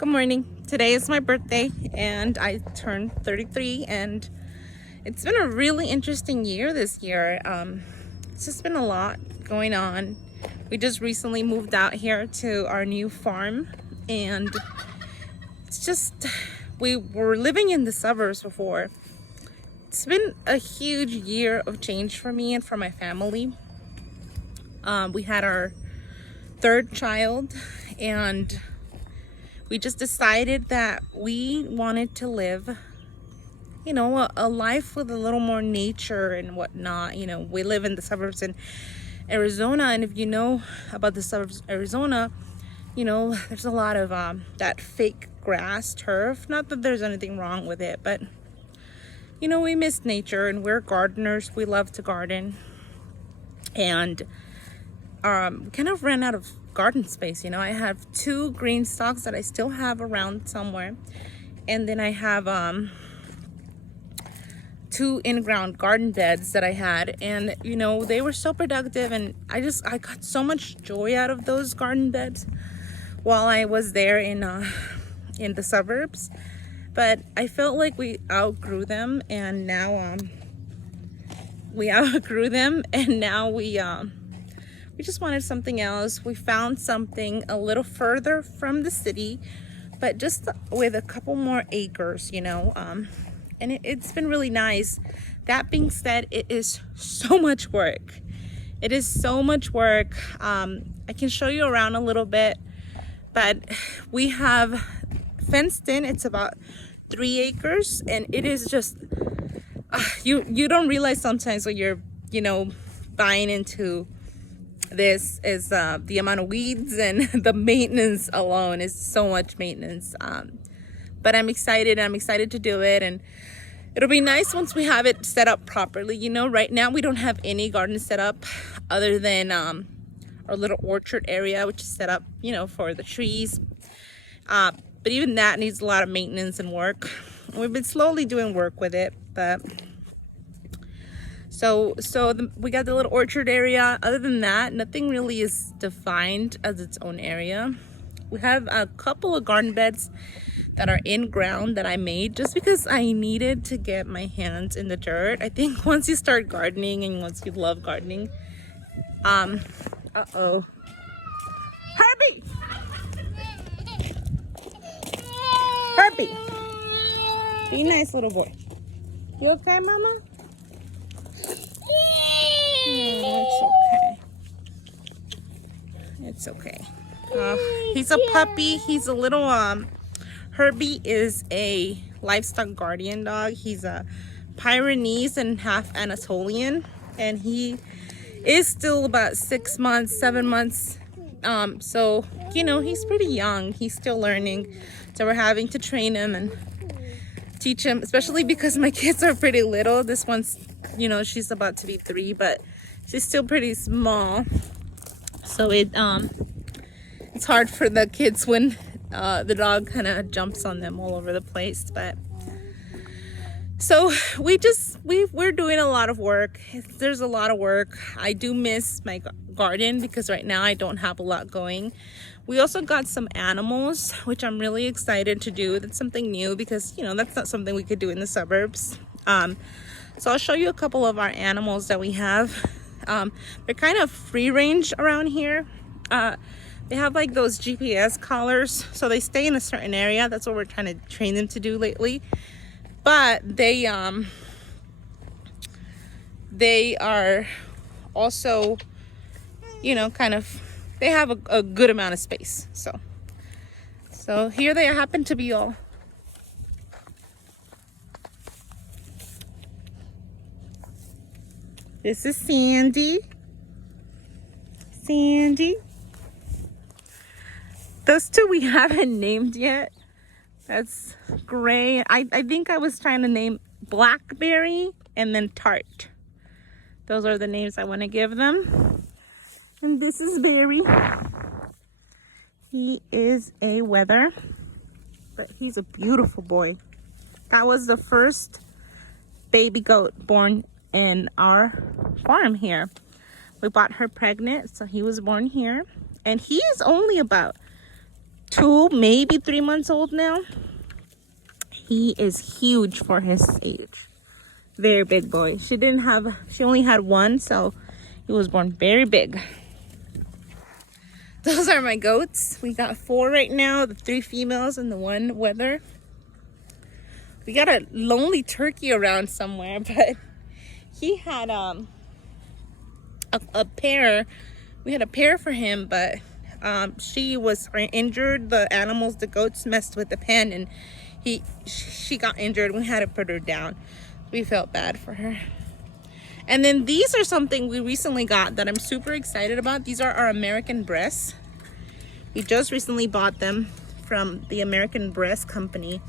Good morning. Today is my birthday and I turned 33, and it's been a really interesting year this year. It's just been a lot going on. We just recently moved out here to our new farm, and it's just, we were living in the suburbs before. It's been a huge year of change for me and for my family. We had our third child, and we just decided that we wanted to live, a life with a little more nature and whatnot. We live in the suburbs in Arizona, and if you know about the suburbs of Arizona, there's a lot of that fake grass turf. Not that there's anything wrong with it, but we miss nature, and we're gardeners. We love to garden, and we kind of ran out of garden space. I have 2 green stalks that I still have around somewhere, and then I have 2 in-ground garden beds that I had, and they were so productive, and I got so much joy out of those garden beds while I was there in the suburbs. But I felt like we outgrew them, and now we just wanted something else. We found something a little further from the city, but just with a couple more acres, and it's been really nice. That being said, it is so much work. It is so much work. I can show you around a little bit, but we have fenced in. It's about 3 acres, and it is just, you don't realize sometimes when you're, buying into this is the amount of weeds, and the maintenance alone is so much maintenance. But I'm excited to do it, and it'll be nice once we have it set up properly. Right now we don't have any garden set up other than our little orchard area, which is set up for the trees, but even that needs a lot of maintenance and work. We've been slowly doing work with it, but we got the little orchard area. Other than that, nothing really is defined as its own area. We have a couple of garden beds that are in ground that I made just because I needed to get my hands in the dirt. I think once you start gardening and once you love gardening, uh-oh. Herbie! Herbie! Be nice, little boy. You okay, Mama? It's okay. He's a puppy. He's a little Herbie is a livestock guardian dog. He's a Pyrenees and half Anatolian, and he is still about 6 months, 7 months. So he's pretty young. He's still learning, so we're having to train him and teach him, especially because my kids are pretty little. This one's, she's about to be 3, but she's still pretty small, so it's hard for the kids when the dog kind of jumps on them all over the place. But so we're doing a lot of work. There's a lot of work. I do miss my garden because right now I don't have a lot going. We also got some animals, which I'm really excited to do. That's something new because that's not something we could do in the suburbs. So I'll show you a couple of our animals that we have. They're kind of free range around here. They have like those GPS collars, so they stay in a certain area. That's what we're trying to train them to do lately. But they are also, they have a good amount of space. So here they happen to be all. This is Sandy. Those 2 we haven't named yet. That's Gray. I think I was trying to name Blackberry and then Tart. Those are the names I want to give them. And this is Berry. He is a wether, but he's a beautiful boy. That was the first baby goat born in our farm here. We bought her pregnant, so he was born here, and he is only about 2, maybe 3 months old now. He is huge for his age. Very big boy. She only had one, so he was born very big. Those are my goats. We got 4 right now, the 3 females and the 1 wether. We got a lonely turkey around somewhere, but he had a pair. We had a pair for him, but she was injured. The animals, the goats, messed with the pen, and she got injured. We had to put her down. We felt bad for her. And then these are something we recently got that I'm super excited about. These are our American breasts. We just recently bought them from the American Breast Company,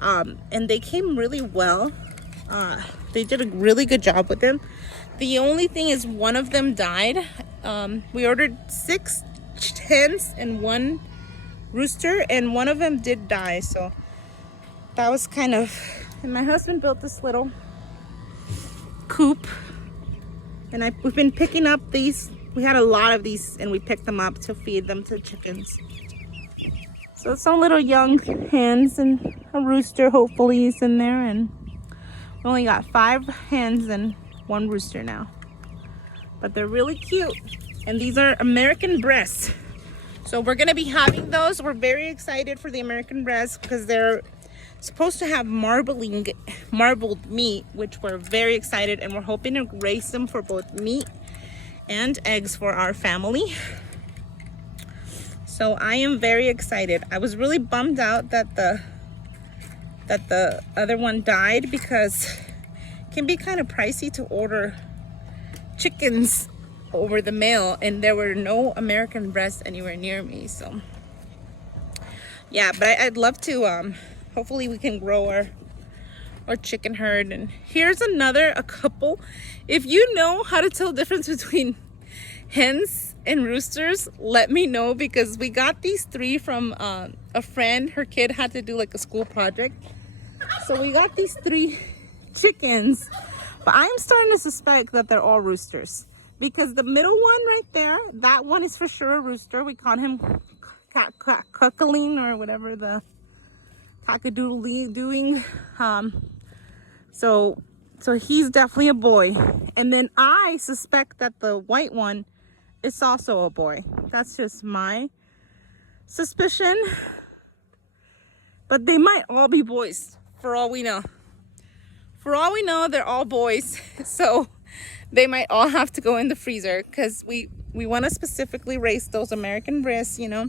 and they came really well. They did a really good job with them. The only thing is one of them died. We ordered 6 hens and 1 rooster, and one of them did die, so that was kind of... And my husband built this little coop, and we've been picking up these. We had a lot of these, and we picked them up to feed them to chickens. So some little young hens and a rooster hopefully is in there, and we only got 5 hens and 1 rooster now, but they're really cute. And these are American breasts, so we're gonna be having those. We're very excited for the American breasts because they're supposed to have marbled meat, which we're very excited, and we're hoping to raise them for both meat and eggs for our family. So I am very excited. I was really bummed out that the other one died, because it can be kind of pricey to order chickens over the mail, and there were no American breasts anywhere near me. So yeah, but I'd love to hopefully we can grow our chicken herd. And here's a couple. If you know how to tell the difference between hens and roosters, let me know, because we got these 3 from a friend. Her kid had to do like a school project, so we got these 3 chickens, but I'm starting to suspect that they're all roosters, because the middle one right there, that one is for sure a rooster. We caught him cuckling, or whatever the cockadoodle doing. So he's definitely a boy. And then I suspect that the white one is also a boy. That's just my suspicion, but they might all be boys for all we know. For all we know, they're all boys. So they might all have to go in the freezer, because we want to specifically raise those American breasts, you know,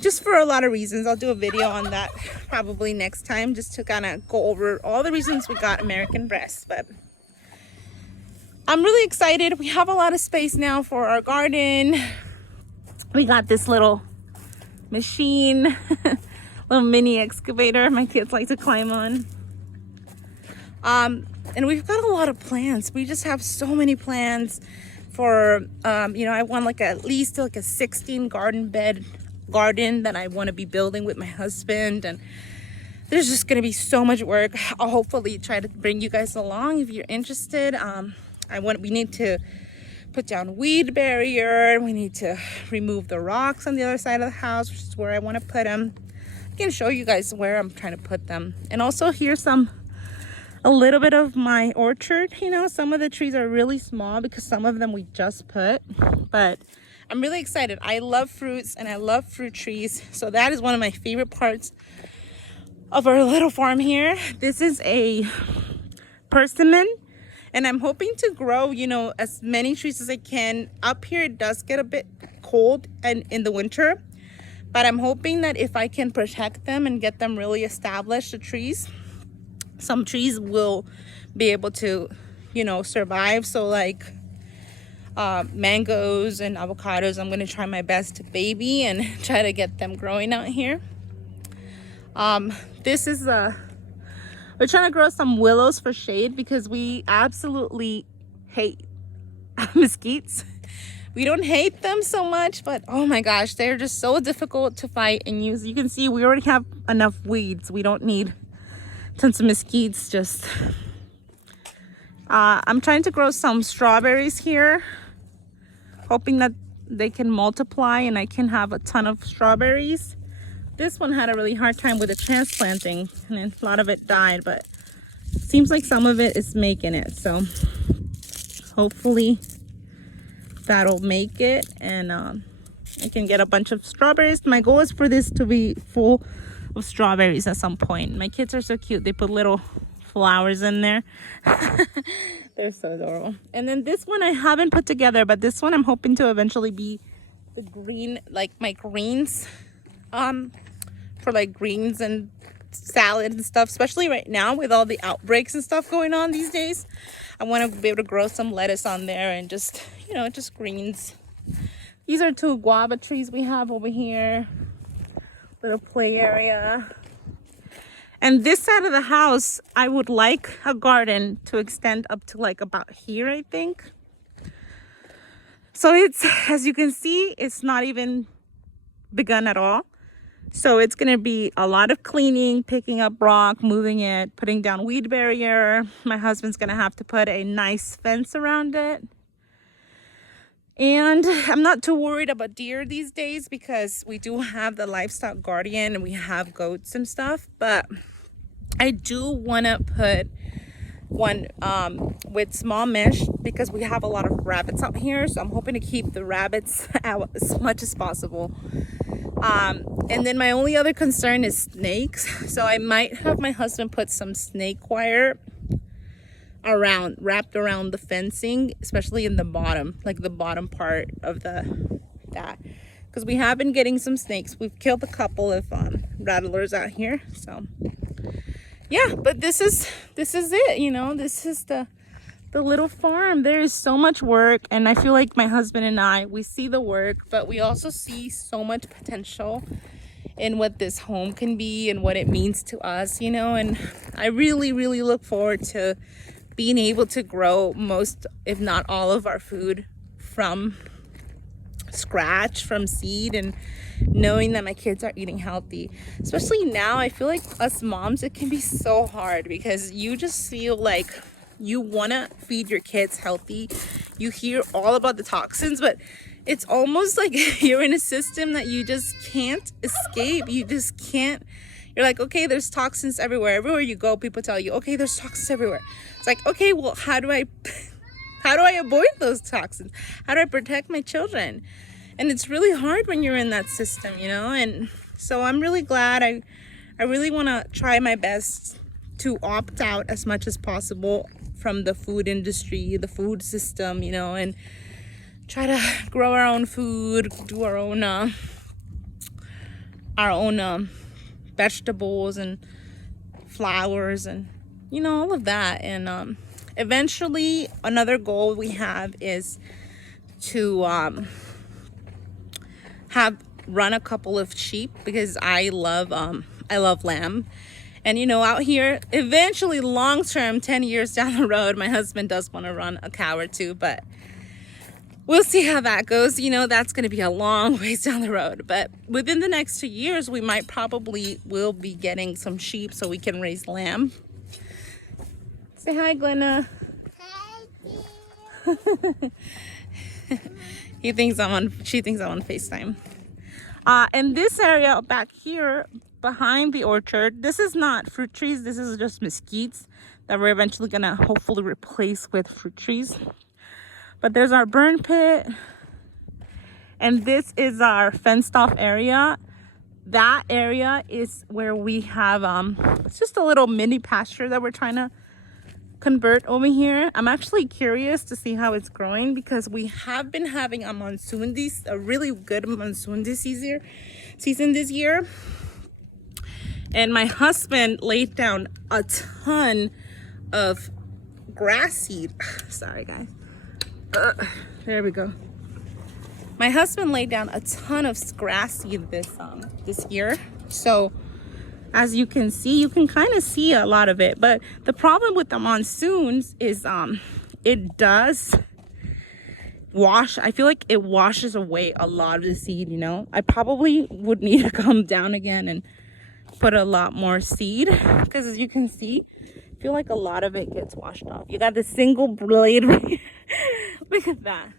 just for a lot of reasons. I'll do a video on that probably next time, just to kind of go over all the reasons we got American breasts. But I'm really excited. We have a lot of space now for our garden. We got this little machine, little mini excavator my kids like to climb on. And we've got a lot of plants. We just have so many plants for, you know, I want like at least like a 16 garden that I want to be building with my husband, and there's just gonna be so much work. I'll hopefully try to bring you guys along if you're interested. We need to put down weed barrier. We need to remove the rocks on the other side of the house, which is where I want to put them. I can show you guys where I'm trying to put them. And also here's a little bit of my orchard. You know, some of the trees are really small because some of them we just put, but I'm really excited. I love fruits and I love fruit trees, so that is one of my favorite parts of our little farm here. This is a persimmon, and I'm hoping to grow, you know, as many trees as I can. Up here it does get a bit cold and in the winter, but I'm hoping that if I can protect them and get them really established, the trees, some trees will be able to, you know, survive. So like mangoes and avocados, I'm going to try my best to baby and try to get them growing out here. This is we're trying to grow some willows for shade, because we absolutely hate mesquites. We don't hate them so much, but oh my gosh, they're just so difficult to fight and use. You can see we already have enough weeds. We don't need tons of mesquites. Just I'm trying to grow some strawberries here, hoping that they can multiply and I can have a ton of strawberries. This one had a really hard time with the transplanting, and a lot of it died, but it seems like some of it is making it. So hopefully that'll make it, and I can get a bunch of strawberries. My goal is for this to be full of strawberries at some point. My kids are so cute. They put little flowers in there. They're so adorable. And then this one I haven't put together, but this one I'm hoping to eventually be the green, like my greens, for like greens and salad and stuff, especially right now with all the outbreaks and stuff going on these days. I want to be able to grow some lettuce on there and just, you know, just greens. These are 2 guava trees we have over here. Little play area. And this side of the house, I would like a garden to extend up to like about here, I think. So it's, as you can see, it's not even begun at all. So it's going to be a lot of cleaning, picking up rock, moving it, putting down weed barrier. My husband's going to have to put a nice fence around it. And I'm not too worried about deer these days because we do have the livestock guardian and we have goats and stuff. But I do want to put one with small mesh because we have a lot of rabbits out here. So I'm hoping to keep the rabbits out as much as possible. And then my only other concern is snakes. So I might have my husband put some snake wire wrapped around the fencing, especially in the bottom, like the bottom part of that, because we have been getting some snakes. We've killed a couple of rattlers out here. So yeah, but this is it, you know. This is the little farm. There is so much work, and I feel like my husband and I, we see the work, but we also see so much potential in what this home can be and what it means to us, you know. And I really look forward to being able to grow most, if not all, of our food from scratch, from seed, and knowing that my kids are eating healthy. Especially now, I feel like us moms, it can be so hard because you just feel like you want to feed your kids healthy. You hear all about the toxins, but it's almost like you're in a system that you just can't escape. You just can't. You're like, okay, there's toxins everywhere. Everywhere you go, people tell you, okay, there's toxins everywhere. It's like, okay, well, how do I avoid those toxins? How do I protect my children? And it's really hard when you're in that system, you know? And so I'm really glad. I really want to try my best to opt out as much as possible from the food industry, the food system, you know, and try to grow our own food, do our own vegetables and flowers and, you know, all of that. And eventually another goal we have is to run a couple of sheep because I love lamb. And, you know, out here, eventually, long term, 10 years down the road, my husband does want to run a cow or two, but we'll see how that goes. You know, that's going to be a long ways down the road. But within the next 2 years, we will be getting some sheep so we can raise lamb. Say hi, Glenna. Hi, she thinks I'm on FaceTime. And this area back here behind the orchard, this is not fruit trees. This is just mesquites that we're eventually going to hopefully replace with fruit trees. But there's our burn pit. And this is our fenced off area. That area is where we have, it's just a little mini pasture that we're trying to convert over here. I'm actually curious to see how it's growing because we have been having a really good monsoon season this year. And my husband laid down a ton of grass seed. Sorry, guys. There we go. My husband laid down a ton of grass seed this year. So as you can see, you can kind of see a lot of it. But the problem with the monsoons is it does wash. I feel like it washes away a lot of the seed, you know. I probably would need to come down again and put a lot more seed because as you can see, I feel like a lot of it gets washed off. You got the single blade. Look at that.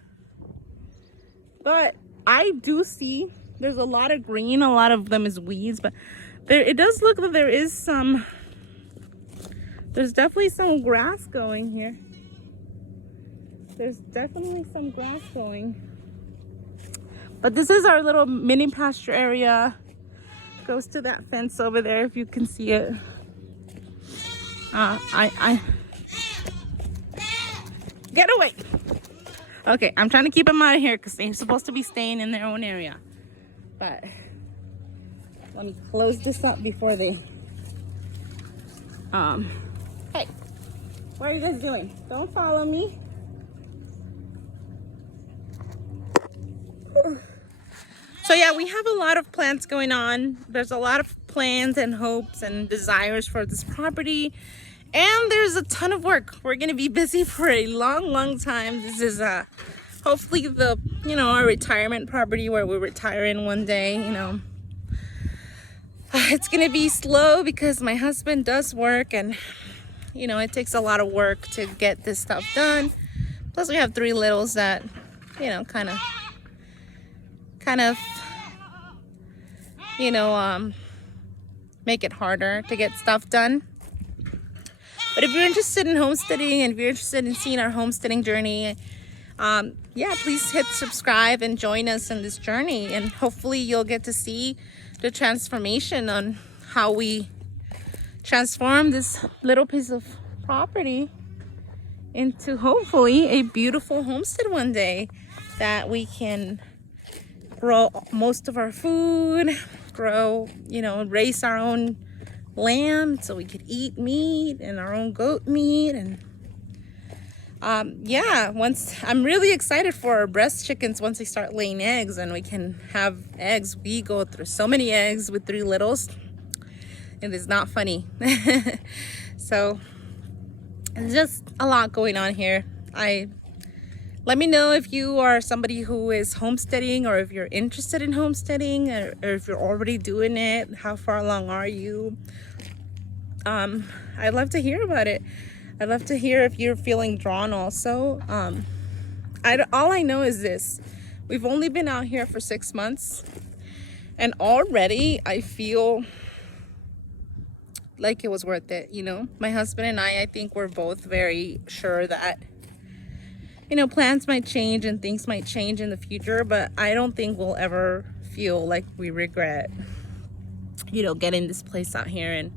But I do see there's a lot of green. A lot of them is weeds, but it does look like there is some. There's definitely some grass going here. There's definitely some grass going. But this is our little mini pasture area. Goes to that fence over there if you can see it. Get away. Okay, I'm trying to keep them out of here because they're supposed to be staying in their own area. But let me close this up before they hey, what are you guys doing? Don't follow me. So yeah, we have a lot of plans going on. There's a lot of plans and hopes and desires for this property. And there's a ton of work. We're going to be busy for a long time. This is hopefully the, our retirement property where we retire in one day, It's going to be slow because my husband does work and, it takes a lot of work to get this stuff done. Plus we have 3 littles that, kind of make it harder to get stuff done. But if you're interested in homesteading and if you're interested in seeing our homesteading journey, yeah, please hit subscribe and join us in this journey, and hopefully you'll get to see the transformation on how we transform this little piece of property into hopefully a beautiful homestead one day that we can grow most of our food, raise our own lamb so we could eat meat and our own goat meat. And yeah, I'm really excited for our breast chickens once they start laying eggs and we can have eggs. We go through so many eggs with 3 littles. It is not funny. So there's just a lot going on here. Let me know if you are somebody who is homesteading, or if you're interested in homesteading, or if you're already doing it. How far along are you? I'd love to hear about it. I'd love to hear if you're feeling drawn also. All I know is this. We've only been out here for 6 months, and already I feel like it was worth it. My husband and I think we're both very sure that plans might change and things might change in the future, but I don't think we'll ever feel like we regret getting this place out here and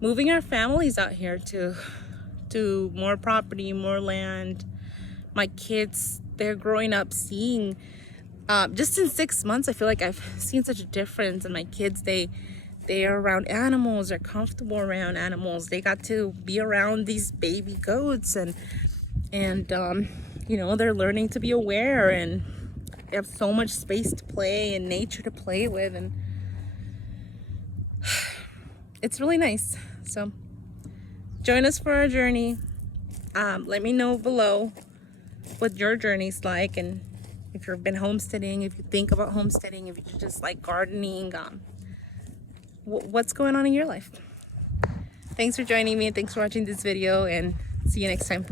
moving our families out here to more property, more land. My kids, they're growing up seeing just in 6 months, I feel like I've seen such a difference. And my kids, they are around animals, they're comfortable around animals. They got to be around these baby goats, and they're learning to be aware, and they have so much space to play and nature to play with, and it's really nice. So join us for our journey. Let me know below what your journey's like, and if you've been homesteading, if you think about homesteading, if you just like gardening, what's going on in your life. Thanks for joining me, and thanks for watching this video, and see you next time.